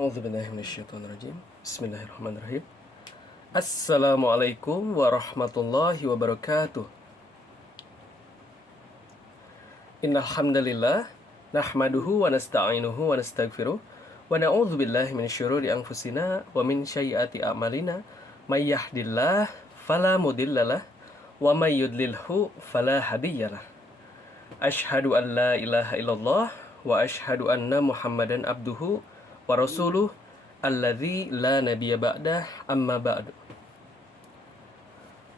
A'udzubillahiminasyaitonirrajim. Bismillahirrahmanirrahim. Assalamualaikum warahmatullahi wabarakatuh. Innal hamdalillah nahmaduhu wa nasta'inuhu wa nastaghfiruh wa na'udzubillahi min syururi anfusina wa min sayyiati a'malina may yahdihillahu fala mudhillalah wa may yudlilhu fala hadiyalah. Asyhadu an la ilaha illallah wa asyhadu anna Muhammadan abduhu wa rasuluh alladzi la nabiyya ba'dah amma ba'du.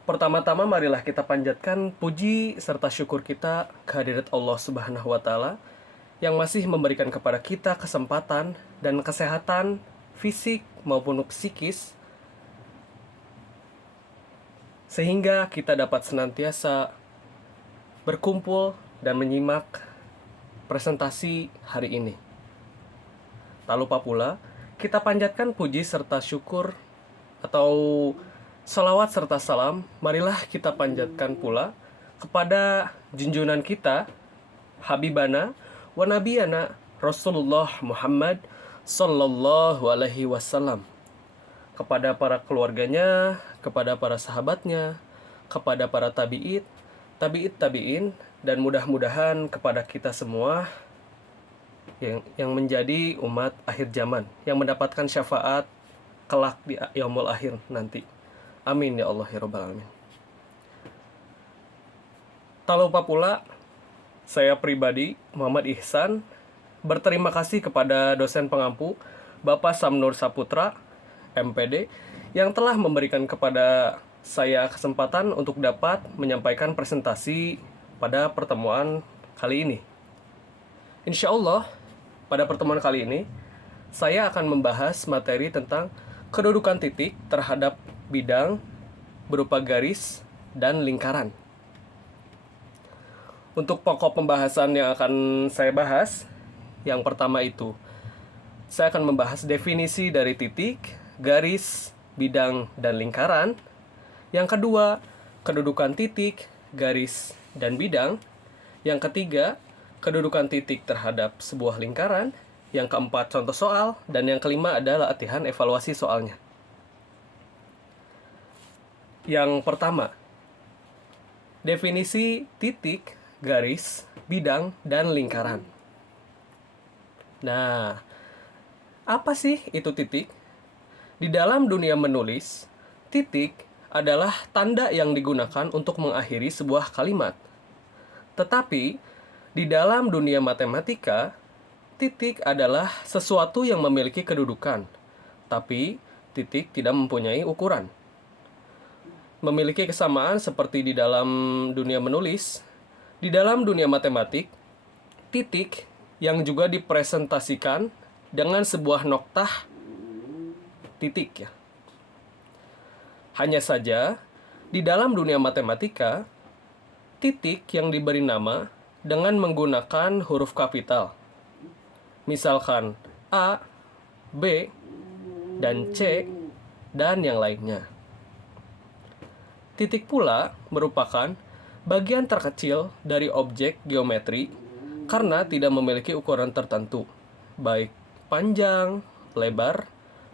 Pertama-tama marilah kita panjatkan puji serta syukur kita kehadirat Allah Subhanahu wa taala yang masih memberikan kepada kita kesempatan dan kesehatan fisik maupun psikis sehingga kita dapat senantiasa berkumpul dan menyimak presentasi hari ini. Tak lupa pula kita panjatkan puji serta syukur atau salawat serta salam, marilah kita panjatkan pula kepada junjungan kita, Habibana wa Nabiyana Rasulullah Muhammad Sallallahu Alaihi Wasallam, kepada para keluarganya, kepada para sahabatnya, kepada para tabi'in, dan mudah-mudahan kepada kita semua yang menjadi umat akhir zaman, yang mendapatkan syafaat kelak di yaumul akhir nanti. Amin ya Allah ya Rabbal Alamin. Tak lupa pula saya pribadi Muhammad Ihsan berterima kasih kepada dosen pengampu Bapak Samnur Saputra MPD yang telah memberikan kepada saya kesempatan untuk dapat menyampaikan presentasi pada pertemuan kali ini. Insya Allah pada pertemuan kali ini saya akan membahas materi tentang kedudukan titik terhadap bidang berupa garis dan lingkaran. Untuk pokok pembahasan yang akan saya bahas, yang pertama itu saya akan membahas definisi dari titik, garis, bidang, dan lingkaran. Yang kedua, kedudukan titik, garis, dan bidang. Yang ketiga, kedudukan titik terhadap sebuah lingkaran. Yang keempat, contoh soal. Dan yang kelima adalah latihan evaluasi soalnya. Yang pertama, definisi titik, garis, bidang, dan lingkaran. Nah, apa sih itu titik? Di dalam dunia menulis, titik adalah tanda yang digunakan untuk mengakhiri sebuah kalimat. Tetapi, di dalam dunia matematika, titik adalah sesuatu yang memiliki kedudukan, tapi titik tidak mempunyai ukuran. Memiliki kesamaan seperti di dalam dunia menulis, di dalam dunia matematik, titik yang juga dipresentasikan dengan sebuah noktah titik ya. Hanya saja, di dalam dunia matematika, titik yang diberi nama dengan menggunakan huruf kapital. Misalkan A, B, dan C, dan yang lainnya. Titik pula merupakan bagian terkecil dari objek geometri karena tidak memiliki ukuran tertentu, baik panjang, lebar,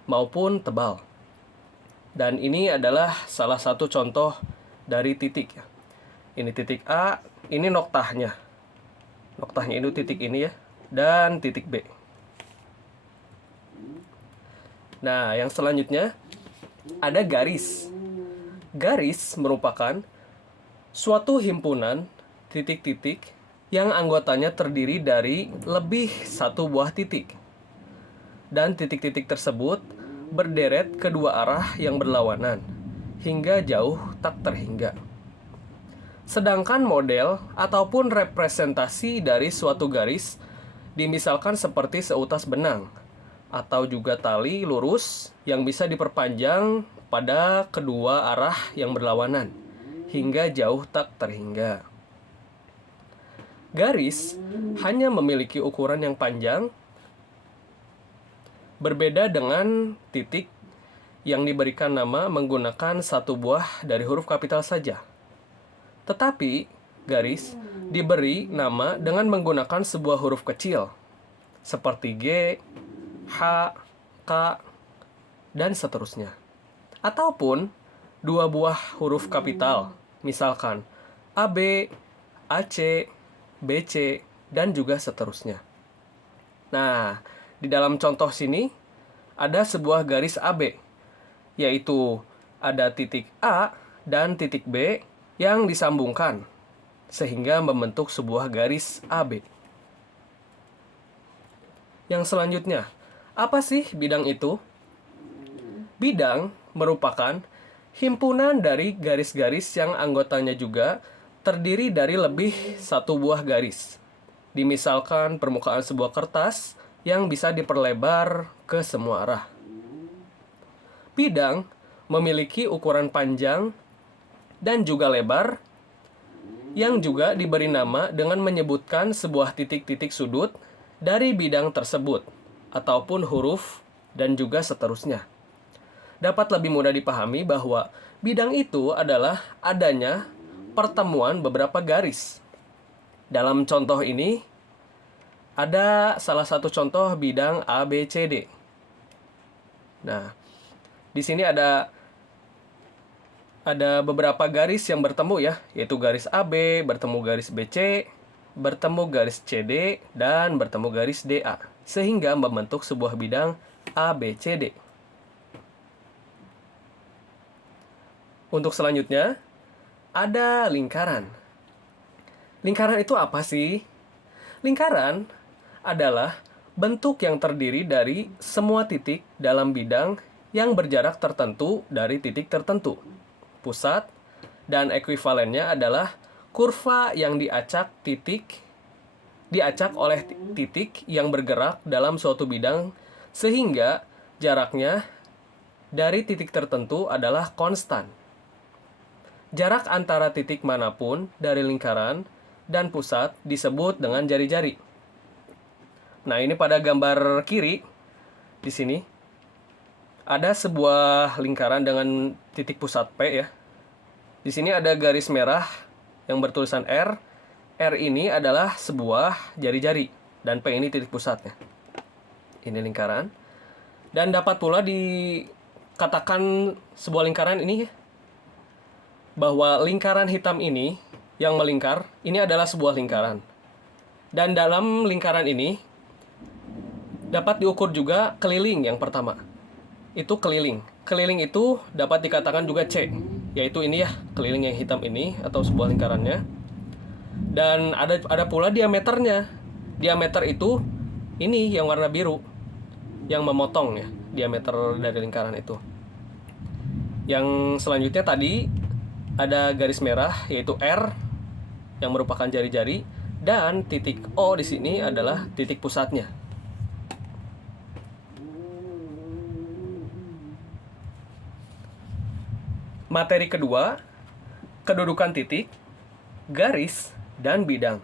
maupun tebal. Dan ini adalah salah satu contoh dari titik. Ini titik A, ini noktahnya. Noktahnya itu titik ini ya, dan titik B. Nah, yang selanjutnya ada garis. Garis merupakan suatu himpunan titik-titik yang anggotanya terdiri dari lebih satu buah titik. Dan titik-titik tersebut berderet kedua arah yang berlawanan, hingga jauh tak terhingga. Sedangkan model ataupun representasi dari suatu garis dimisalkan seperti seutas benang, atau juga tali lurus yang bisa diperpanjang pada kedua arah yang berlawanan, hingga jauh tak terhingga. Garis hanya memiliki ukuran yang panjang, berbeda dengan titik yang diberikan nama menggunakan satu buah dari huruf kapital saja. Tetapi, garis diberi nama dengan menggunakan sebuah huruf kecil, seperti G, H, K, K, dan seterusnya. Ataupun dua buah huruf kapital, misalkan AB, AC, BC, dan juga seterusnya. Nah, di dalam contoh sini ada sebuah garis AB, yaitu ada titik A dan titik B yang disambungkan, sehingga membentuk sebuah garis AB. Yang selanjutnya, apa sih bidang itu? Bidang merupakan himpunan dari garis-garis yang anggotanya juga terdiri dari lebih satu buah garis. Dimisalkan permukaan sebuah kertas yang bisa diperlebar ke semua arah. Bidang memiliki ukuran panjang dan juga lebar yang juga diberi nama dengan menyebutkan sebuah titik-titik sudut dari bidang tersebut ataupun huruf dan juga seterusnya. Dapat lebih mudah dipahami bahwa bidang itu adalah adanya pertemuan beberapa garis. Dalam contoh ini, ada salah satu contoh bidang ABCD. Nah, di sini ada beberapa garis yang bertemu ya, yaitu garis AB, bertemu garis BC, bertemu garis CD, dan bertemu garis DA, sehingga membentuk sebuah bidang ABCD. Untuk selanjutnya, ada lingkaran. Lingkaran itu apa sih? Lingkaran adalah bentuk yang terdiri dari semua titik dalam bidang yang berjarak tertentu dari titik tertentu. Pusat dan ekuivalennya adalah kurva yang diacak oleh titik yang bergerak dalam suatu bidang sehingga jaraknya dari titik tertentu adalah konstan. Jarak antara titik manapun dari lingkaran dan pusat disebut dengan jari-jari. Nah, ini pada gambar kiri di sini ada sebuah lingkaran dengan titik pusat P ya. Di sini ada garis merah yang bertulisan R. R ini adalah sebuah jari-jari dan P ini titik pusatnya. Ini lingkaran. Dan dapat pula dikatakan sebuah lingkaran ini bahwa lingkaran hitam ini yang melingkar, ini adalah sebuah lingkaran. Dan dalam lingkaran ini dapat diukur juga keliling yang pertama. Itu keliling. Keliling itu dapat dikatakan juga C, yaitu ini ya, keliling yang hitam ini atau sebuah lingkarannya. Dan ada pula diameternya. Diameter itu ini yang warna biru, yang memotong ya, diameter dari lingkaran itu. Yang selanjutnya tadi ada garis merah yaitu R yang merupakan jari-jari dan titik O di sini adalah titik pusatnya. Materi kedua, kedudukan titik, garis, dan bidang.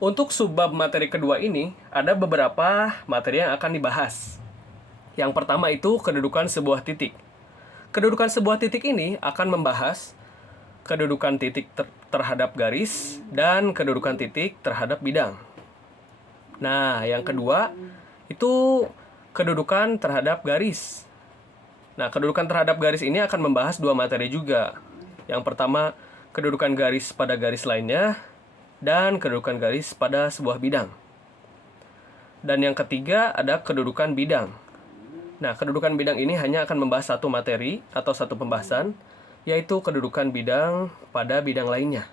Untuk subbab materi kedua ini ada beberapa materi yang akan dibahas. Yang pertama itu kedudukan sebuah titik. Kedudukan sebuah titik ini akan membahas kedudukan titik terhadap garis dan kedudukan titik terhadap bidang. Nah, yang kedua itu kedudukan terhadap garis. Nah, kedudukan terhadap garis ini akan membahas dua materi juga. Yang pertama, kedudukan garis pada garis lainnya dan kedudukan garis pada sebuah bidang. Dan yang ketiga ada kedudukan bidang. Nah, kedudukan bidang ini hanya akan membahas satu materi atau satu pembahasan, yaitu kedudukan bidang pada bidang lainnya.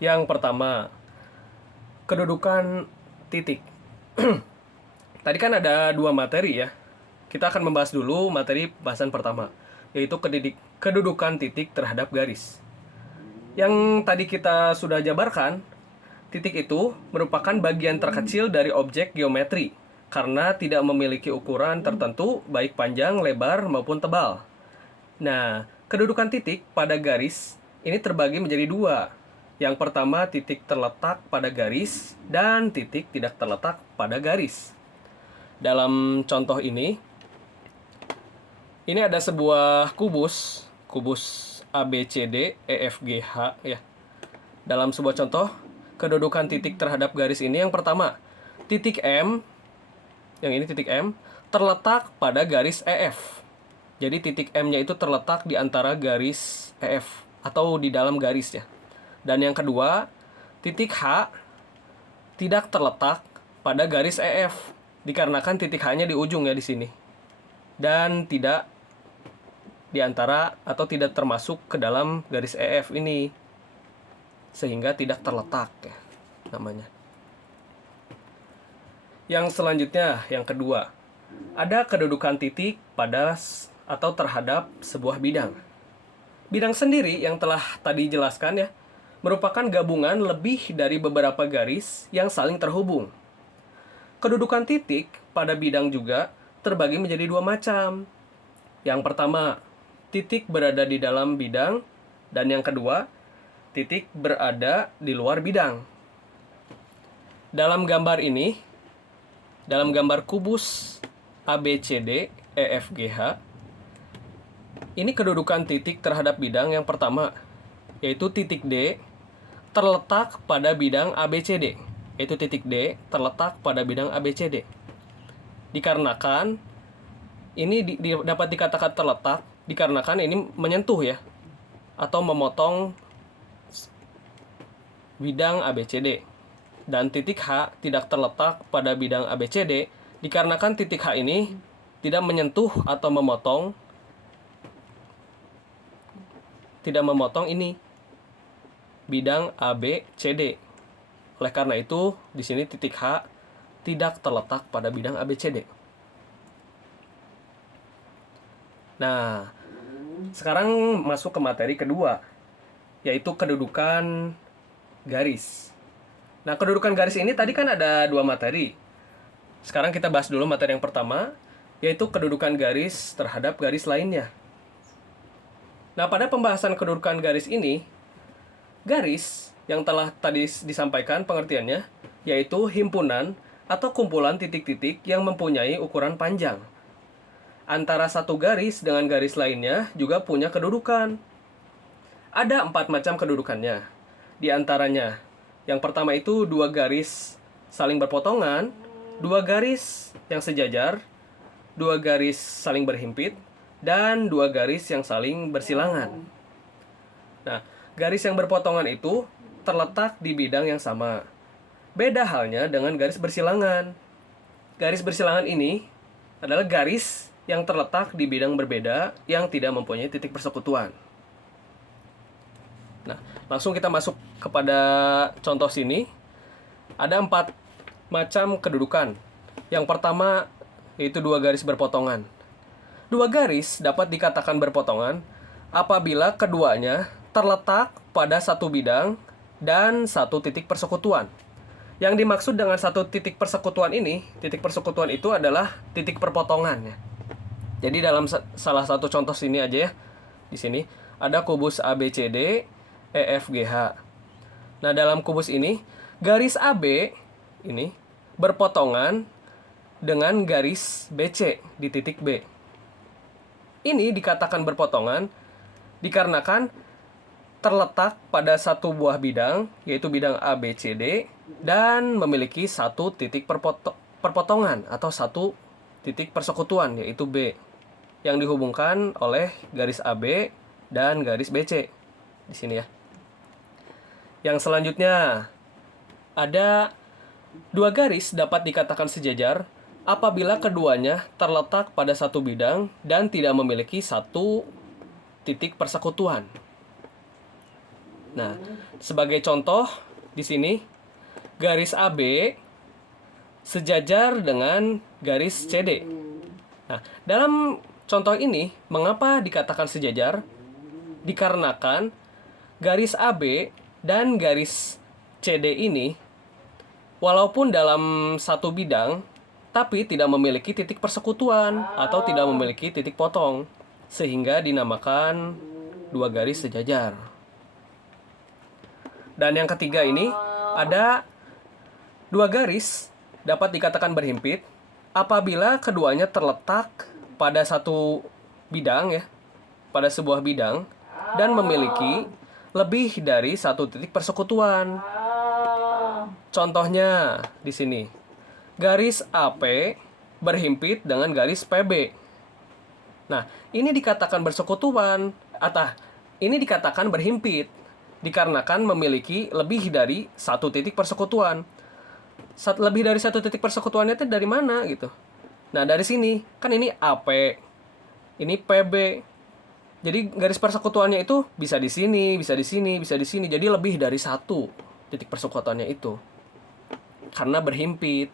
Yang pertama, kedudukan titik. Tadi kan ada dua materi ya. Kita akan membahas dulu materi pembahasan pertama, yaitu kedudukan titik terhadap garis. Yang tadi kita sudah jabarkan, titik itu merupakan bagian terkecil dari objek geometri karena tidak memiliki ukuran tertentu baik panjang, lebar, maupun tebal. Nah, kedudukan titik pada garis ini terbagi menjadi dua. Yang pertama, titik terletak pada garis dan titik tidak terletak pada garis. Dalam contoh ini ada sebuah kubus ABCD, EFGH ya. Dalam sebuah contoh, kedudukan titik terhadap garis ini yang pertama, titik M, yang ini titik M, terletak pada garis EF. Jadi titik M-nya itu terletak di antara garis EF atau di dalam garis ya. Dan yang kedua, titik H tidak terletak pada garis EF dikarenakan titik H-nya di ujung ya di sini. Dan tidak di antara atau tidak termasuk ke dalam garis EF ini. Sehingga tidak terletak ya namanya. Yang selanjutnya, yang kedua, ada kedudukan titik pada atau terhadap sebuah bidang. Bidang sendiri yang telah tadi jelaskan ya, merupakan gabungan lebih dari beberapa garis yang saling terhubung. Kedudukan titik pada bidang juga terbagi menjadi dua macam. Yang pertama, titik berada di dalam bidang, dan yang kedua, titik berada di luar bidang. Dalam gambar ini, dalam gambar kubus ABCD EFGH, ini kedudukan titik terhadap bidang yang pertama, yaitu titik D terletak pada bidang ABCD. Yaitu titik D terletak pada bidang ABCD. Dikarenakan ini dapat dikatakan terletak dikarenakan ini menyentuh ya atau memotong bidang ABCD. Dan titik H tidak terletak pada bidang ABCD dikarenakan titik H ini tidak menyentuh atau memotong ini bidang ABCD. Oleh karena itu, di sini titik H tidak terletak pada bidang ABCD. Nah, sekarang masuk ke materi kedua, yaitu kedudukan garis. Nah, kedudukan garis ini tadi kan ada dua materi. Sekarang kita bahas dulu materi yang pertama, yaitu kedudukan garis terhadap garis lainnya. Nah, pada pembahasan kedudukan garis ini, garis yang telah tadi disampaikan pengertiannya, yaitu himpunan atau kumpulan titik-titik yang mempunyai ukuran panjang. Antara satu garis dengan garis lainnya juga punya kedudukan. Ada 4 macam kedudukannya. Di antaranya, yang pertama itu 2 garis saling berpotongan, 2 garis yang sejajar, 2 garis saling berhimpit, dan 2 garis yang saling bersilangan. Nah, garis yang berpotongan itu terletak di bidang yang sama. Beda halnya dengan garis bersilangan. Garis bersilangan ini adalah garis yang terletak di bidang berbeda yang tidak mempunyai titik persekutuan. Nah, langsung kita masuk kepada contoh sini. Ada 4 macam kedudukan. Yang pertama yaitu 2 garis berpotongan. 2 garis dapat dikatakan berpotongan apabila keduanya terletak pada satu bidang dan satu titik persekutuan. Yang dimaksud dengan satu titik persekutuan ini, titik persekutuan itu adalah titik perpotongan ya. Jadi dalam salah satu contoh sini aja ya. Di sini ada kubus ABCD EFGH. Nah, dalam kubus ini garis AB ini berpotongan dengan garis BC di titik B. Ini dikatakan berpotongan dikarenakan terletak pada satu buah bidang, yaitu bidang ABCD, dan memiliki satu titik perpotongan atau satu titik persekutuan, yaitu B, yang dihubungkan oleh garis AB dan garis BC di sini ya. Yang selanjutnya, ada 2 garis dapat dikatakan sejajar apabila keduanya terletak pada satu bidang dan tidak memiliki satu titik persekutuan. Nah, sebagai contoh di sini garis AB sejajar dengan garis CD. Nah, dalam contoh ini mengapa dikatakan sejajar? Dikarenakan garis AB dan garis CD ini walaupun dalam satu bidang tapi tidak memiliki titik persekutuan atau tidak memiliki titik potong, sehingga dinamakan 2 garis sejajar. Dan yang ketiga ini ada 2 garis dapat dikatakan berhimpit apabila keduanya terletak pada satu bidang ya, pada sebuah bidang dan memiliki lebih dari satu titik persekutuan. Contohnya di sini. Garis AP berhimpit dengan garis PB. Nah, ini dikatakan bersekutuan atau ini dikatakan berhimpit dikarenakan memiliki lebih dari satu titik persekutuan. Lebih dari satu titik persekutuannya itu dari mana gitu? Nah, dari sini kan ini AP, ini PB. Jadi garis persekutuannya itu bisa di sini, bisa di sini, bisa di sini. Jadi lebih dari satu titik persekutuannya itu karena berhimpit.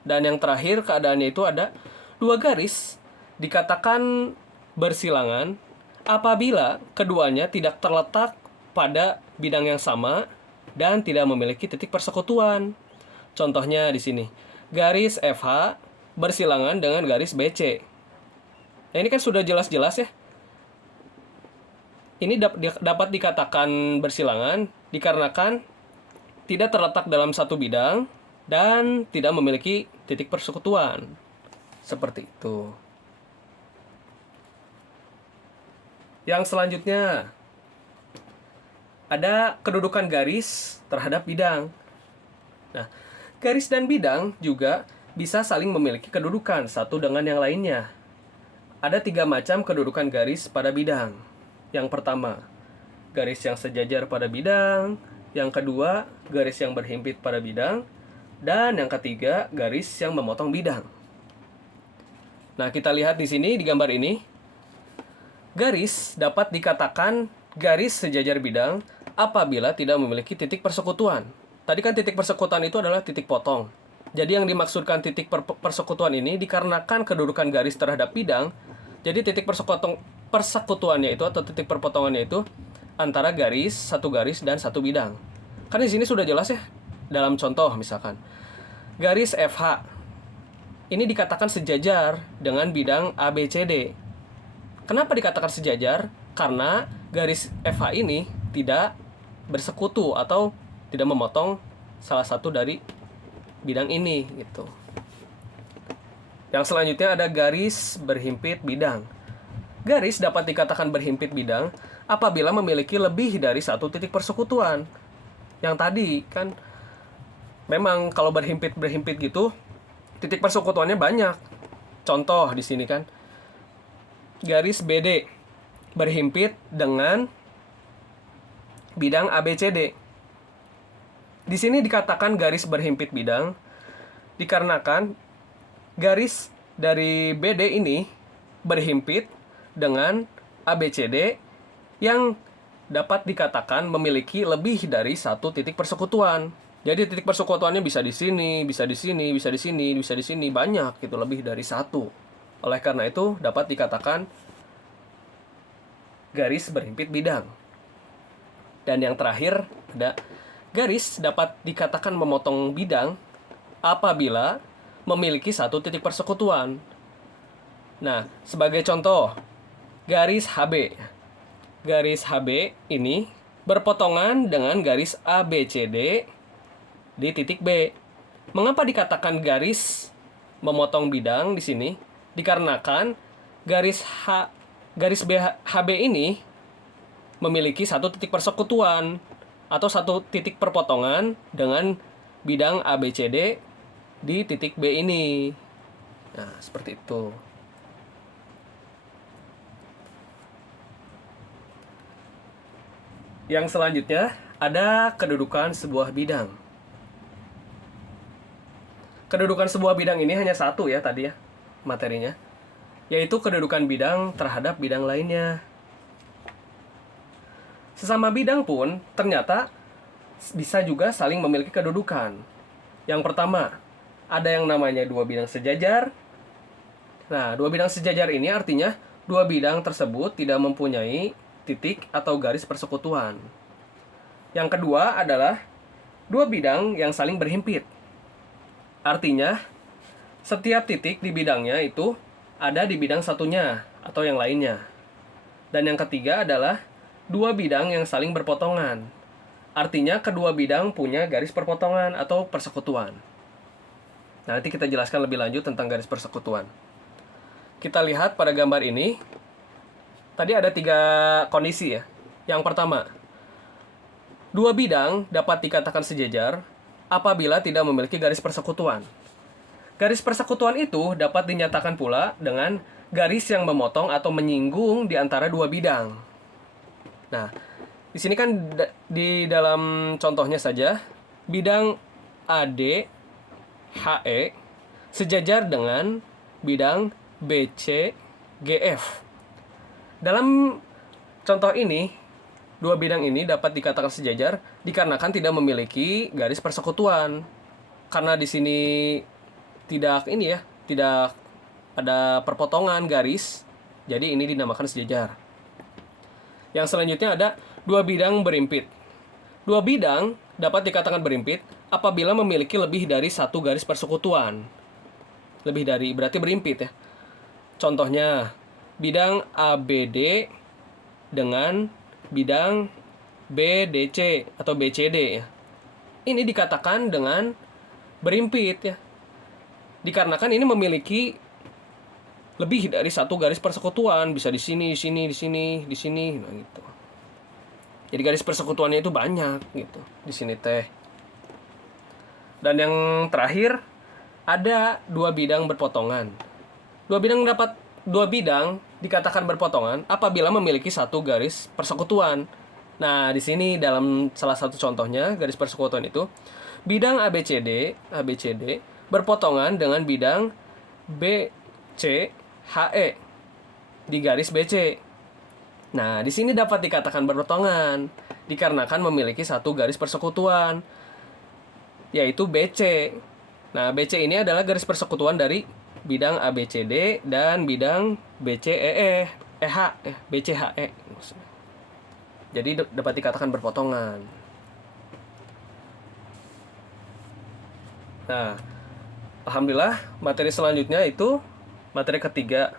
Dan yang terakhir keadaannya itu ada dua garis dikatakan bersilangan apabila keduanya tidak terletak pada bidang yang sama dan tidak memiliki titik persekutuan. Contohnya di sini, garis FH bersilangan dengan garis BC. Nah, ini kan sudah jelas-jelas ya. Ini dapat dikatakan bersilangan dikarenakan tidak terletak dalam satu bidang dan tidak memiliki titik persekutuan. Seperti itu. Yang selanjutnya, ada kedudukan garis terhadap bidang. Nah, garis dan bidang juga bisa saling memiliki kedudukan satu dengan yang lainnya. Ada 3 macam kedudukan garis pada bidang. Yang pertama, garis yang sejajar pada bidang. Yang kedua, garis yang berhimpit pada bidang. Dan yang ketiga, garis yang memotong bidang. Nah, kita lihat di sini di gambar ini. Garis dapat dikatakan garis sejajar bidang apabila tidak memiliki titik persekutuan. Tadi kan titik persekutuan itu adalah titik potong. Jadi yang dimaksudkan titik persekutuan ini dikarenakan kedudukan garis terhadap bidang. Jadi titik persekutuannya itu atau titik perpotongannya itu antara satu garis dan satu bidang. Kan di sini sudah jelas ya. Dalam contoh misalkan, garis FH ini dikatakan sejajar dengan bidang ABCD. Kenapa dikatakan sejajar? Karena garis FH ini tidak bersekutu atau tidak memotong salah satu dari bidang ini gitu. Yang selanjutnya ada garis berhimpit bidang. Garis dapat dikatakan berhimpit bidang apabila memiliki lebih dari satu titik persekutuan. Yang tadi kan memang kalau berhimpit gitu, titik persekutuannya banyak. Contoh di sini kan, garis BD berhimpit dengan bidang ABCD. Di sini dikatakan garis berhimpit bidang dikarenakan garis dari BD ini berhimpit dengan ABCD yang dapat dikatakan memiliki lebih dari satu titik persekutuan. Jadi titik persekutuannya bisa di sini, bisa di sini, bisa di sini, bisa di sini, banyak gitu, lebih dari satu. Oleh karena itu dapat dikatakan garis berhimpit bidang. Dan yang terakhir ada garis dapat dikatakan memotong bidang apabila memiliki satu titik persekutuan. Nah, sebagai contoh, garis HB. Garis HB ini berpotongan dengan garis ABCD di titik B. Mengapa dikatakan garis memotong bidang di sini? Dikarenakan garis HB ini memiliki satu titik persekutuan atau satu titik perpotongan dengan bidang ABCD di titik B ini. Nah, seperti itu. Yang selanjutnya ada kedudukan sebuah bidang. Kedudukan sebuah bidang ini hanya satu ya tadi ya materinya, yaitu kedudukan bidang terhadap bidang lainnya. Sesama bidang pun ternyata bisa juga saling memiliki kedudukan. Yang pertama, ada yang namanya dua bidang sejajar. Nah, dua bidang sejajar ini artinya dua bidang tersebut tidak mempunyai titik atau garis persekutuan. Yang kedua adalah dua bidang yang saling berhimpit. Artinya, setiap titik di bidangnya itu ada di bidang satunya atau yang lainnya. Dan yang ketiga adalah dua bidang yang saling berpotongan. Artinya, kedua bidang punya garis perpotongan atau persekutuan. Nah, nanti kita jelaskan lebih lanjut tentang garis persekutuan. Kita lihat pada gambar ini. Tadi ada 3 kondisi ya. Yang pertama, Dua bidang dapat dikatakan sejajar apabila tidak memiliki garis persekutuan. Garis persekutuan itu dapat dinyatakan pula dengan garis yang memotong atau menyinggung di antara dua bidang. Nah, di sini kan di dalam contohnya saja, bidang AD HE sejajar dengan bidang BC GF. Dalam contoh ini, dua bidang ini dapat dikatakan sejajar dikarenakan tidak memiliki garis persekutuan. Karena di sini tidak ada perpotongan garis, jadi ini dinamakan sejajar. Yang selanjutnya ada dua bidang berimpit. Dua bidang dapat dikatakan berimpit apabila memiliki lebih dari satu garis persekutuan. Lebih dari berarti berimpit ya. Contohnya bidang ABD dengan bidang BDC atau BCD ya. Ini dikatakan dengan berimpit ya. Dikarenakan ini memiliki lebih dari satu garis persekutuan, bisa di sini, di sini, di sini, di sini, nah gitu. Jadi garis persekutuannya itu banyak gitu di sini teh. Dan yang terakhir ada dua bidang berpotongan. Dua bidang dikatakan berpotongan apabila memiliki satu garis persekutuan. Nah, di sini dalam salah satu contohnya garis persekutuan itu bidang ABCD berpotongan dengan bidang BCHE di garis BC. Nah, di sini dapat dikatakan berpotongan dikarenakan memiliki satu garis persekutuan, yaitu BC. Nah, BC ini adalah garis persekutuan dari bidang ABCD dan bidang BCHE. Jadi dapat dikatakan berpotongan. Nah, alhamdulillah materi selanjutnya itu materi ketiga,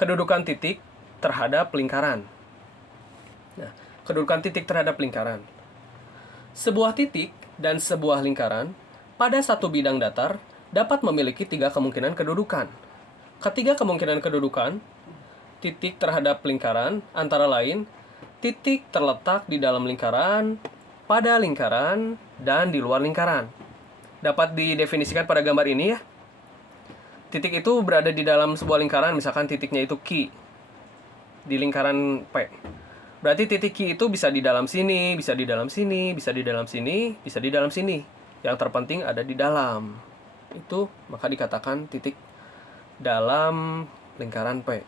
kedudukan titik terhadap lingkaran. Nah, kedudukan titik terhadap lingkaran. Sebuah titik dan sebuah lingkaran pada satu bidang datar dapat memiliki tiga kemungkinan kedudukan. Ketiga kemungkinan kedudukan titik terhadap lingkaran antara lain titik terletak di dalam lingkaran, pada lingkaran, dan di luar lingkaran. Dapat didefinisikan pada gambar ini ya. Titik itu berada di dalam sebuah lingkaran, misalkan titiknya itu Q di lingkaran P. Berarti titik Q itu bisa di dalam sini, bisa di dalam sini, bisa di dalam sini, bisa di dalam sini. Yang terpenting ada di dalam. Itu maka dikatakan titik dalam lingkaran P.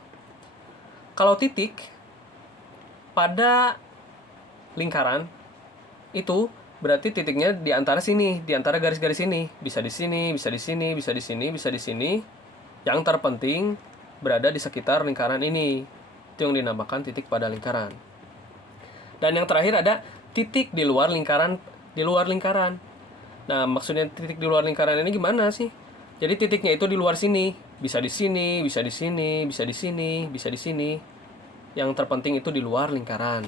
Kalau titik pada lingkaran itu berarti titiknya di antara sini, di antara garis-garis ini. Bisa di sini, bisa di sini, bisa di sini, bisa di sini. Yang terpenting berada di sekitar lingkaran ini. Itu yang dinamakan titik pada lingkaran. Dan yang terakhir ada titik di luar lingkaran, di luar lingkaran. Nah, maksudnya titik di luar lingkaran ini gimana sih? Jadi titiknya itu di luar sini, bisa di sini, bisa di sini, bisa di sini, bisa di sini. Yang terpenting itu di luar lingkaran.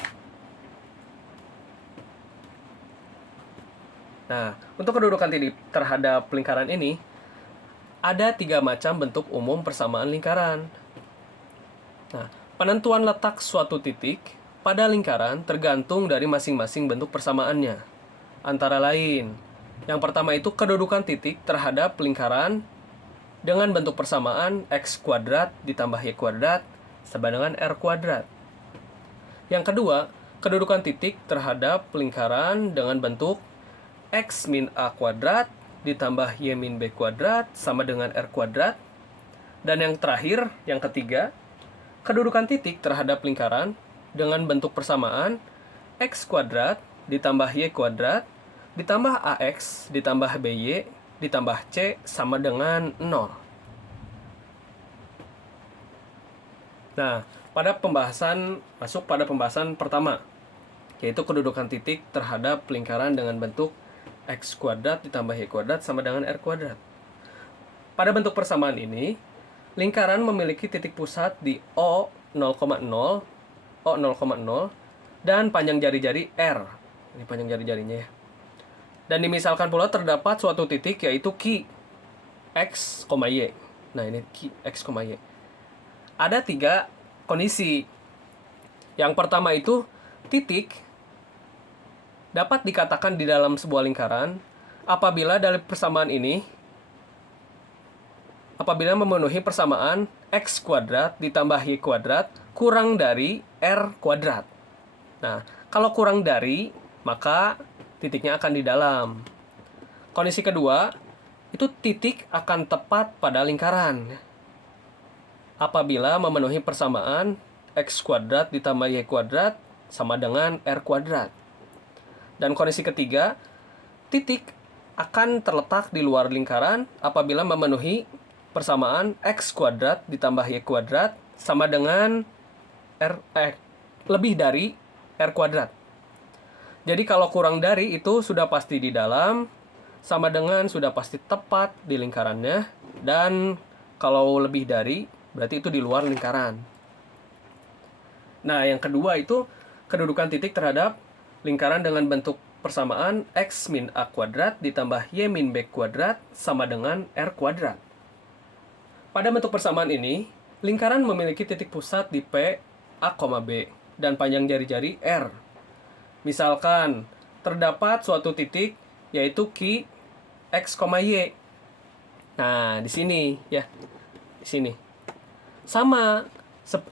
Nah, untuk kedudukan titik terhadap lingkaran ini, ada 3 macam bentuk umum persamaan lingkaran. Nah, penentuan letak suatu titik pada lingkaran tergantung dari masing-masing bentuk persamaannya. Antara lain, yang pertama itu kedudukan titik terhadap lingkaran dengan bentuk persamaan x kuadrat ditambah y kuadrat sama dengan r kuadrat. Yang kedua, kedudukan titik terhadap lingkaran dengan bentuk x min a kuadrat ditambah y min b kuadrat sama dengan r kuadrat. Dan yang terakhir, yang ketiga, kedudukan titik terhadap lingkaran dengan bentuk persamaan x kuadrat ditambah y kuadrat ditambah ax ditambah by ditambah c sama dengan 0. Nah, masuk pada pembahasan pertama, yaitu kedudukan titik terhadap lingkaran dengan bentuk x kuadrat ditambah y kuadrat sama dengan r kuadrat. Pada bentuk persamaan ini, lingkaran memiliki titik pusat di O 0,0, dan panjang jari-jari R. Ini panjang jari-jarinya ya. Dan dimisalkan pula terdapat suatu titik yaitu Q, X, Y. Nah, ini Q, X, Y. Ada 3 kondisi. Yang pertama itu titik dapat dikatakan di dalam sebuah lingkaran apabila dari persamaan ini memenuhi persamaan x kuadrat ditambah y kuadrat kurang dari r kuadrat. Nah, kalau kurang dari, maka titiknya akan di dalam. Kondisi kedua, itu titik akan tepat pada lingkaran apabila memenuhi persamaan x kuadrat ditambah y kuadrat sama dengan r kuadrat. Dan kondisi ketiga, titik akan terletak di luar lingkaran apabila memenuhi persamaan x kuadrat ditambah y kuadrat sama dengan lebih dari r kuadrat. Jadi kalau kurang dari itu sudah pasti di dalam, sama dengan sudah pasti tepat di lingkarannya, dan kalau lebih dari berarti itu di luar lingkaran. Nah, yang kedua itu kedudukan titik terhadap lingkaran dengan bentuk persamaan x min a kuadrat ditambah y min b kuadrat sama dengan r kuadrat. Pada bentuk persamaan ini, lingkaran memiliki titik pusat di P, A, B, dan panjang jari-jari R. Misalkan, terdapat suatu titik yaitu Q, X, Y. Nah, di sini ya. Di sini. Sama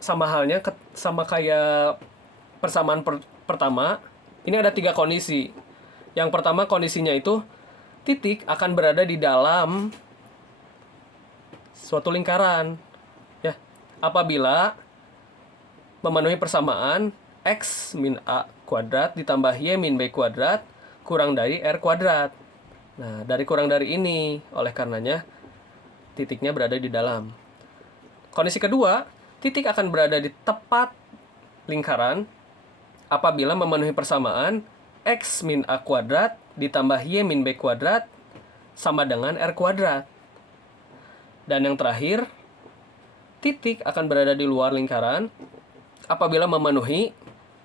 halnya sama kayak persamaan pertama, ini ada 3 kondisi. Yang pertama kondisinya itu titik akan berada di dalam suatu lingkaran ya, apabila memenuhi persamaan x min a kuadrat ditambah y min b kuadrat kurang dari r kuadrat. Nah, dari kurang dari ini, oleh karenanya titiknya berada di dalam. Kondisi kedua, titik akan berada di tepat lingkaran apabila memenuhi persamaan x min a kuadrat ditambah y min b kuadrat sama dengan r kuadrat. Dan yang terakhir, titik akan berada di luar lingkaran apabila memenuhi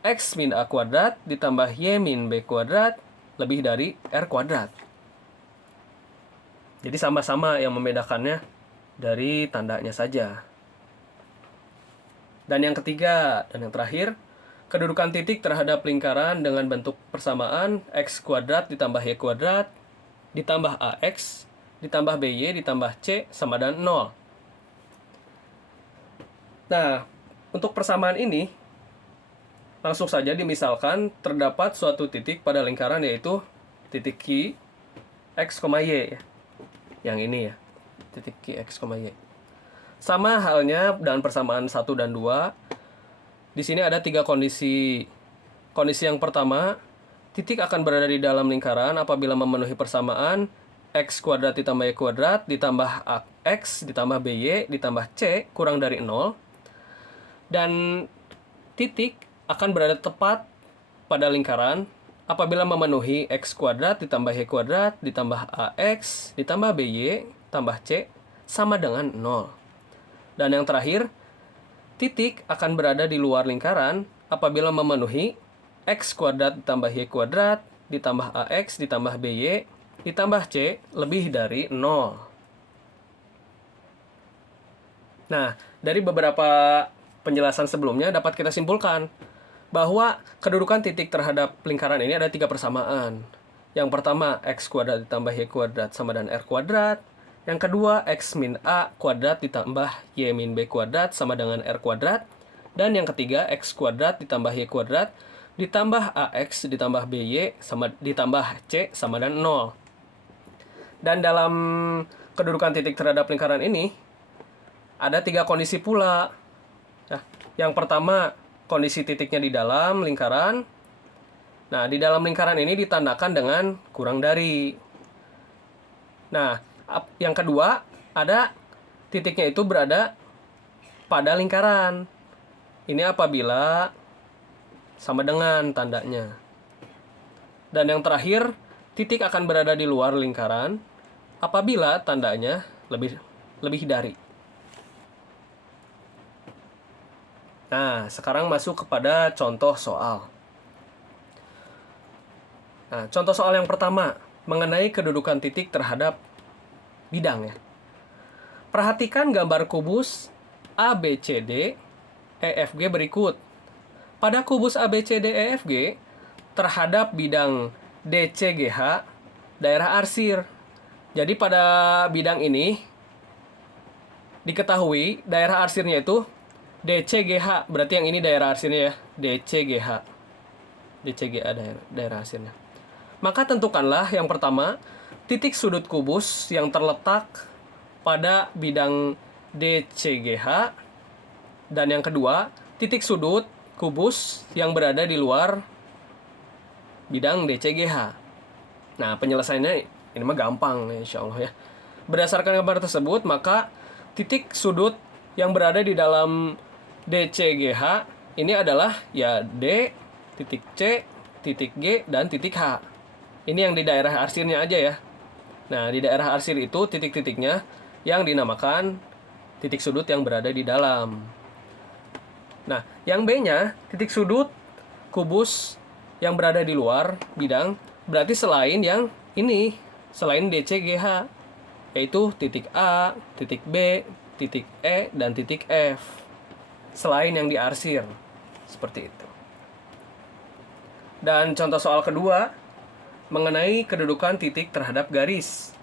x min a kuadrat ditambah y min b kuadrat lebih dari r kuadrat. Jadi sama-sama, yang membedakannya dari tandanya saja. Dan yang ketiga dan yang terakhir, kedudukan titik terhadap lingkaran dengan bentuk persamaan x kuadrat ditambah y kuadrat ditambah ax ditambah by ditambah c sama dengan 0. Nah, untuk persamaan ini langsung saja dimisalkan terdapat suatu titik pada lingkaran yaitu titik Q, X, Y. Yang ini ya, titik Q, X, Y. Sama halnya dengan persamaan 1 dan 2. Di sini ada 3 kondisi. Kondisi yang pertama, titik akan berada di dalam lingkaran apabila memenuhi persamaan x kuadrat ditambah y kuadrat ditambah x ditambah by ditambah c kurang dari 0. Dan titik akan berada tepat pada lingkaran apabila memenuhi x kuadrat ditambah y kuadrat ditambah ax ditambah by tambah c sama dengan 0. Dan yang terakhir, titik akan berada di luar lingkaran apabila memenuhi x kuadrat ditambah y kuadrat ditambah ax ditambah by ditambah c lebih dari 0. Nah, dari beberapa penjelasan sebelumnya dapat kita simpulkan bahwa kedudukan titik terhadap lingkaran ini ada 3 persamaan. Yang pertama, x kuadrat ditambah y kuadrat sama dengan r kuadrat. Yang kedua, x min a kuadrat ditambah y min b kuadrat sama dengan r kuadrat. Dan yang ketiga, x kuadrat ditambah y kuadrat ditambah ax ditambah by sama ditambah c sama dengan 0. Dan dalam kedudukan titik terhadap lingkaran ini ada 3 kondisi pula. Nah, yang pertama, kondisi titiknya di dalam lingkaran. Nah, di dalam lingkaran ini ditandakan dengan kurang dari. Nah, yang kedua, ada titiknya itu berada pada lingkaran. Ini apabila sama dengan tandanya. Dan yang terakhir, titik akan berada di luar lingkaran apabila tandanya lebih dari. Nah, sekarang masuk kepada contoh soal. Nah, contoh soal yang pertama mengenai kedudukan titik terhadap bidang ya. Perhatikan gambar kubus ABCD EFG berikut. Pada kubus ABCD EFG terhadap bidang DCGH daerah arsir. Jadi pada bidang ini diketahui daerah arsirnya itu DCGH, berarti yang ini daerah arsirnya ya, DCGH. DCGH daerah arsirnya. Maka tentukanlah yang pertama titik sudut kubus yang terletak pada bidang DCGH, dan yang kedua titik sudut kubus yang berada di luar bidang DCGH. Nah, penyelesaiannya ini mah gampang insya Allah ya. Berdasarkan gambar tersebut, maka titik sudut yang berada di dalam DCGH ini adalah ya D, titik C, titik G, dan titik H. Ini yang di daerah arsirnya aja ya. Nah, di daerah arsir itu titik-titiknya yang dinamakan titik sudut yang berada di dalam. Nah, yang B-nya, titik sudut kubus yang berada di luar bidang, berarti selain yang ini, selain DCGH, yaitu titik A, titik B, titik E, dan titik F. Selain yang diarsir, seperti itu. Dan contoh soal kedua, mengenai kedudukan titik terhadap garis.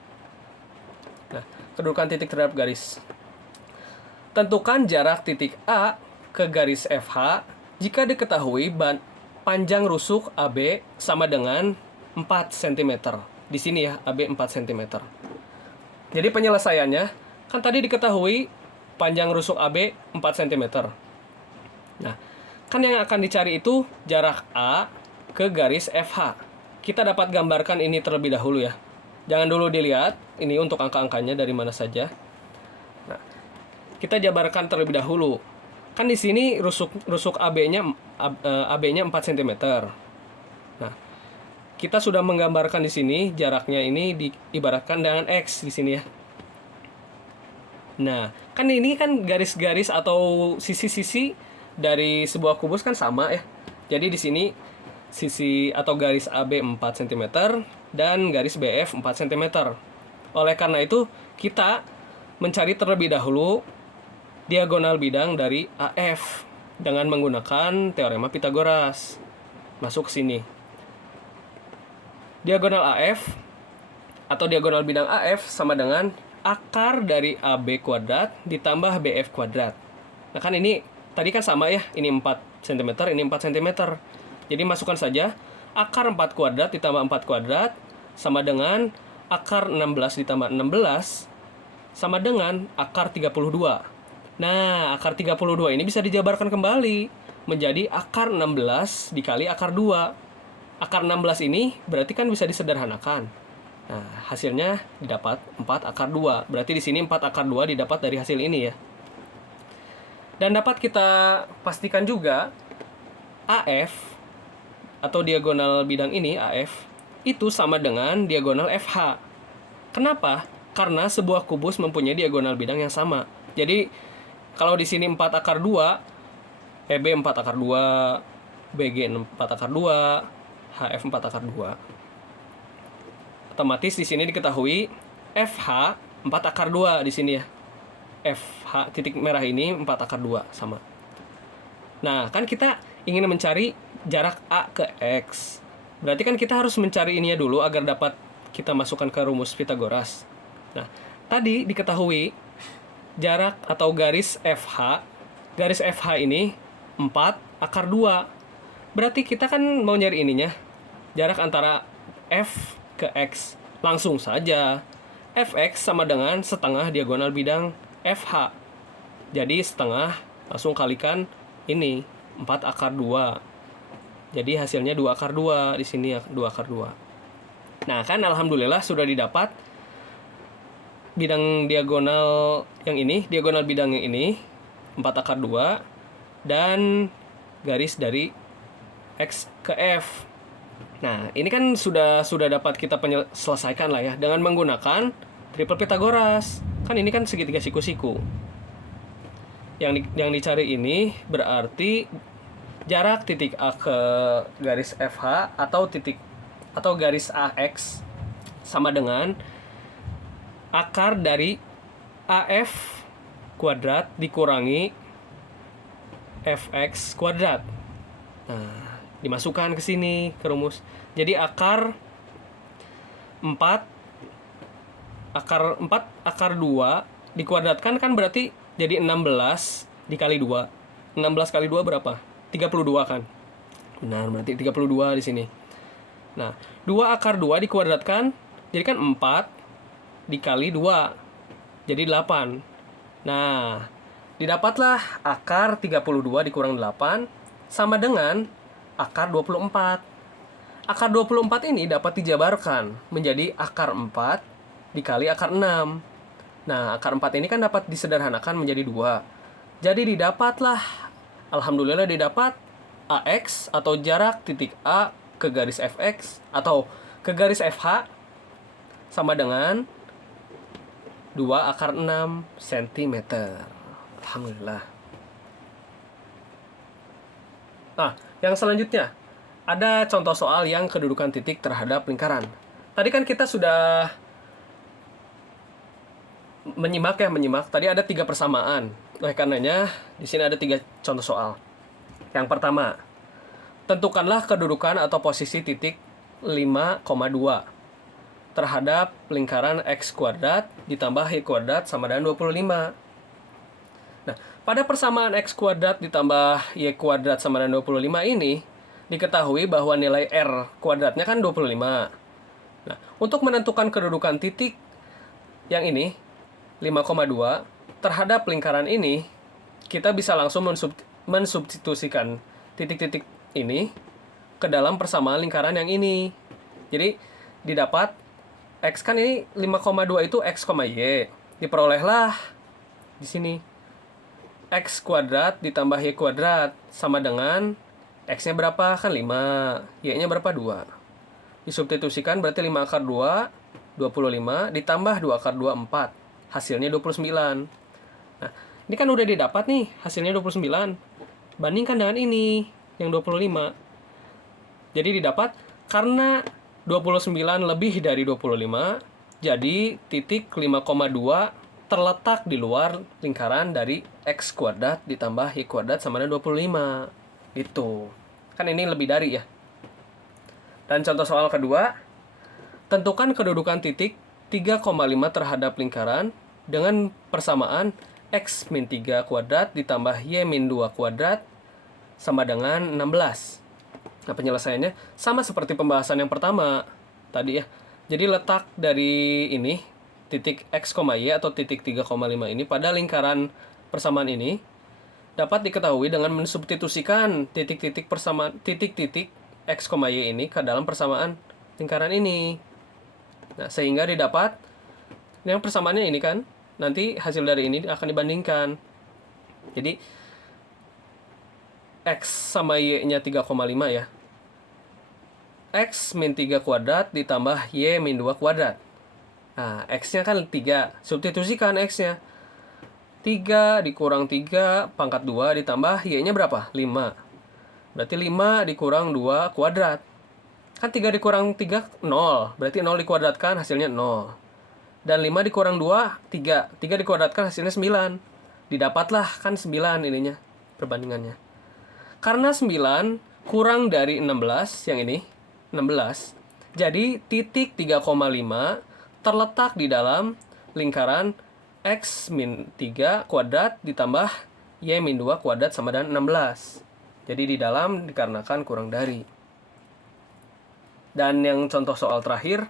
Nah, kedudukan titik terhadap garis. Tentukan jarak titik A ke garis FH jika diketahui panjang rusuk AB sama dengan 4 cm. Di sini ya, AB 4 cm. Jadi penyelesaiannya, kan tadi diketahui panjang rusuk AB 4 cm. Nah, kan yang akan dicari itu jarak A ke garis FH. Kita dapat gambarkan ini terlebih dahulu ya. Jangan dulu dilihat, ini untuk angka-angkanya dari mana saja. Nah, kita jabarkan terlebih dahulu. Kan di sini rusuk AB-nya 4 cm. Nah, kita sudah menggambarkan di sini jaraknya ini diibaratkan dengan X di sini ya. Nah, kan ini kan garis-garis atau sisi-sisi dari sebuah kubus kan sama ya. Jadi di sini sisi atau garis AB 4 cm dan garis BF 4 cm. Oleh karena itu, kita mencari terlebih dahulu diagonal bidang dari AF dengan menggunakan teorema Pythagoras. Masuk ke sini. Diagonal AF atau diagonal bidang AF sama dengan akar dari AB kuadrat ditambah BF kuadrat. Nah, kan ini tadi kan sama ya, ini 4 cm, ini 4 cm. Jadi masukkan saja akar 4 kuadrat ditambah 4 kuadrat sama dengan akar 16 ditambah 16 sama dengan akar 32. Nah, akar 32 ini bisa dijabarkan kembali menjadi akar 16 dikali akar 2. Akar 16 ini berarti kan bisa disederhanakan. Nah, hasilnya didapat 4 akar 2. Berarti di sini 4 akar 2 didapat dari hasil ini ya. Dan dapat kita pastikan juga AF atau diagonal bidang ini, AF, itu sama dengan diagonal FH. Kenapa? Karena sebuah kubus mempunyai diagonal bidang yang sama. Jadi, kalau di sini 4 akar 2, EB 4 akar 2, BG 4 akar 2, HF 4 akar 2. Otomatis di sini diketahui FH 4 akar 2 di sini ya. FH titik merah ini 4 akar 2 sama. Nah, kan kita ingin mencari jarak A ke X. Berarti kan kita harus mencari ininya dulu agar dapat kita masukkan ke rumus Pythagoras. Nah, tadi diketahui jarak atau garis FH ini 4 akar 2. Berarti kita kan mau nyari ininya, jarak antara F ke X. Langsung saja, Fx sama dengan setengah diagonal bidang FH. Jadi setengah langsung kalikan ini 4 akar 2. Jadi hasilnya 2 akar 2 di sini ya, 2 akar 2. Nah, kan alhamdulillah sudah didapat bidang diagonal yang ini, diagonal bidang yang ini 4 akar 2 dan garis dari X ke F. Nah, ini kan sudah dapat kita selesaikan lah ya dengan menggunakan triple Pythagoras. Kan ini kan segitiga siku-siku. Yang dicari ini berarti jarak titik A ke garis FH atau garis AX sama dengan akar dari AF kuadrat dikurangi FX kuadrat. Nah, dimasukkan ke sini ke rumus. Jadi akar 4 akar 2 dikuadratkan kan berarti jadi 16 dikali 2. 16 kali 2 berapa? 32 kan? Benar, berarti 32 di sini. Nah, 2 akar 2 dikuadratkan jadi kan 4 dikali 2. Jadi 8. Nah, didapatlah akar 32 dikurang 8 sama dengan akar 24. Akar 24 ini dapat dijabarkan menjadi akar 4 dikali akar 6. Nah, akar 4 ini kan dapat disederhanakan menjadi 2. Jadi didapatlah, alhamdulillah didapat AX atau jarak titik A ke garis FX atau ke garis FH sama dengan 2 akar 6 cm. Alhamdulillah. Nah, yang selanjutnya ada contoh soal yang kedudukan titik terhadap lingkaran. Tadi kan kita sudah menyimak. Tadi ada 3 persamaan. Oleh karenanya, di sini ada 3 contoh soal. Yang pertama, tentukanlah kedudukan atau posisi titik 5,2 terhadap lingkaran X kuadrat ditambah Y kuadrat sama dengan 25. Nah, pada persamaan X kuadrat ditambah Y kuadrat sama dengan 25 ini, diketahui bahwa nilai R kuadratnya kan 25. Nah, untuk menentukan kedudukan titik yang ini, 5,2, terhadap lingkaran ini, kita bisa langsung mensubstitusikan titik-titik ini ke dalam persamaan lingkaran yang ini. Jadi, didapat X kan ini 5,2 itu X, Y. Diperolehlah di sini X kuadrat ditambah Y kuadrat sama dengan X-nya berapa? Kan 5. Y-nya berapa? 2. Disubstitusikan berarti 5 akar 2, 25. Ditambah 2 akar 2, 4. Hasilnya 29. Nah, ini kan udah didapat nih, hasilnya 29. Bandingkan dengan ini, yang 25. Jadi didapat, karena 29 lebih dari 25, jadi titik 5,2 terletak di luar lingkaran dari X kuadrat ditambah Y kuadrat sama dengan 25. Itu. Kan ini lebih dari ya. Dan contoh soal kedua, tentukan kedudukan titik 3,5 terhadap lingkaran dengan persamaan X min 3 kuadrat ditambah Y min 2 kuadrat sama dengan 16. Nah, penyelesaiannya sama seperti pembahasan yang pertama tadi ya. Jadi letak dari ini, titik X, Y atau titik 3,5 ini pada lingkaran persamaan ini dapat diketahui dengan mensubstitusikan titik-titik persamaan titik-titik X, Y ini ke dalam persamaan lingkaran ini. Nah, sehingga didapat yang persamaannya ini kan, nanti hasil dari ini akan dibandingkan. Jadi X sama Y-nya 3,5 ya. X min 3 kuadrat ditambah Y min 2 kuadrat. Nah, X-nya kan 3. Substitusikan X-nya. 3 dikurang 3 pangkat 2 ditambah Y-nya berapa? 5. Berarti 5 dikurang 2 kuadrat. Kan 3 dikurang 3, 0. Berarti 0 dikuadratkan hasilnya 0. Dan 5 dikurang 2, 3. 3 dikuadratkan hasilnya 9. Didapatlah kan 9 ininya, perbandingannya. Karena 9 kurang dari 16, yang ini, 16. Jadi titik 3,5 terletak di dalam lingkaran X min 3 kuadrat ditambah Y min 2 kuadrat sama dengan 16. Jadi di dalam dikarenakan kurang dari. Dan yang contoh soal terakhir,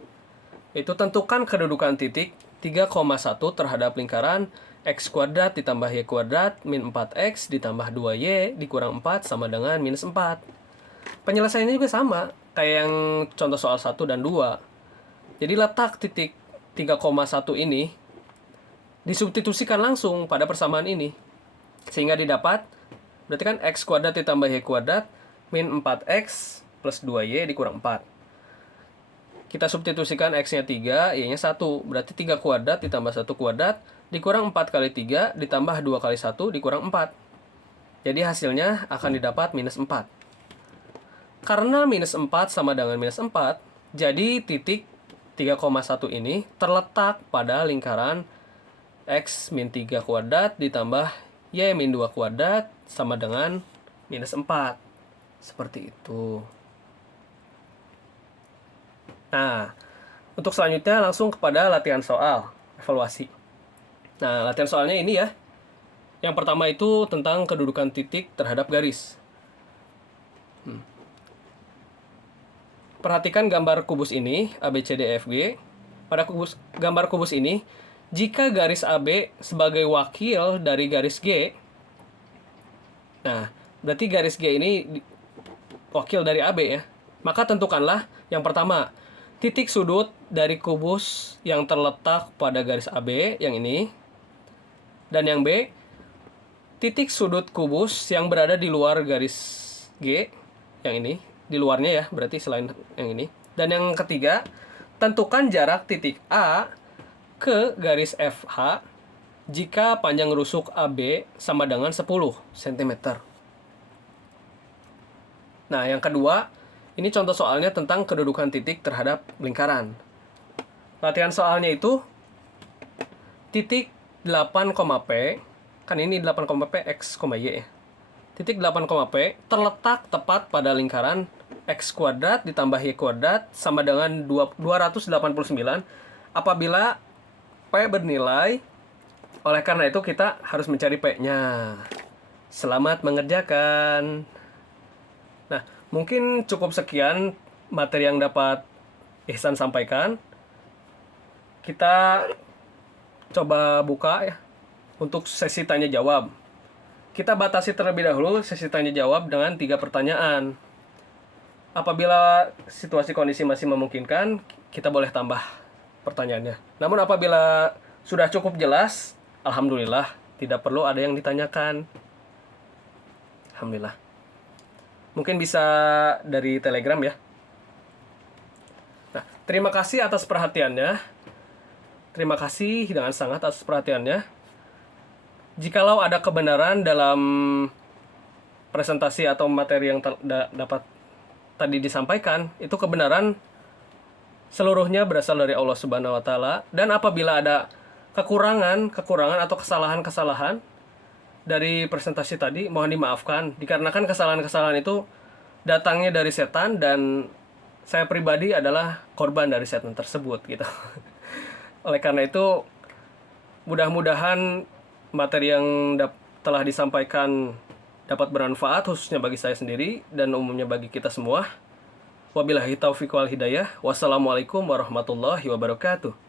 itu tentukan kedudukan titik 3,1 terhadap lingkaran X kuadrat ditambah Y kuadrat min 4X ditambah 2Y dikurang 4 sama dengan minus 4. Penyelesaiannya juga sama, kayak yang contoh soal 1 dan 2. Jadi letak titik 3,1 ini disubstitusikan langsung pada persamaan ini. Sehingga didapat, berarti kan X kuadrat ditambah Y kuadrat min 4X plus 2Y dikurang 4. Kita substitusikan X-nya 3, Y-nya 1. Berarti 3 kuadrat ditambah 1 kuadrat dikurang 4 kali 3 ditambah 2 kali 1 dikurang 4. Jadi hasilnya akan didapat minus 4. Karena minus 4 sama dengan minus 4, jadi titik 3,1 ini terletak pada lingkaran X min 3 kuadrat ditambah Y min 2 kuadrat sama dengan minus 4. Seperti itu. Nah, untuk selanjutnya langsung kepada latihan soal, evaluasi. Nah, latihan soalnya ini ya. Yang pertama itu tentang kedudukan titik terhadap garis. Perhatikan gambar kubus ini, ABCDEFG. Pada gambar kubus ini, jika garis AB sebagai wakil dari garis G, nah, berarti garis G ini wakil dari AB ya. Maka tentukanlah yang pertama, titik sudut dari kubus yang terletak pada garis AB, yang ini. Dan yang B, titik sudut kubus yang berada di luar garis G, yang ini. Di luarnya ya, berarti selain yang ini. Dan yang ketiga, tentukan jarak titik A ke garis FH jika panjang rusuk AB sama dengan 10 cm. Nah, yang kedua, ini contoh soalnya tentang kedudukan titik terhadap lingkaran. Latihan soalnya itu titik 8, P, kan ini 8, P, X, Y ya. Titik 8, P terletak tepat pada lingkaran X kuadrat ditambah Y kuadrat sama dengan 289 apabila P bernilai. Oleh karena itu kita harus mencari P-nya. Selamat mengerjakan. Nah, mungkin cukup sekian materi yang dapat Ihsan sampaikan. Kita coba buka ya untuk sesi tanya jawab. Kita batasi terlebih dahulu sesi tanya jawab dengan 3 pertanyaan. Apabila situasi kondisi masih memungkinkan, kita boleh tambah pertanyaannya. Namun apabila sudah cukup jelas, alhamdulillah, tidak perlu ada yang ditanyakan. Alhamdulillah. Mungkin bisa dari Telegram ya. Nah, terima kasih atas perhatiannya. Terima kasih dengan sangat atas perhatiannya. Jikalau ada kebenaran dalam presentasi atau materi yang dapat tadi disampaikan, itu kebenaran seluruhnya berasal dari Allah Subhanahu wa taala. Dan apabila ada kekurangan atau kesalahan-kesalahan dari presentasi tadi, mohon dimaafkan dikarenakan kesalahan-kesalahan itu datangnya dari setan dan saya pribadi adalah korban dari setan tersebut gitu. Oleh karena itu, mudah-mudahan materi yang telah disampaikan dapat bermanfaat khususnya bagi saya sendiri dan umumnya bagi kita semua. Wabillahi taufiq wal hidayah. Wassalamualaikum warahmatullahi wabarakatuh.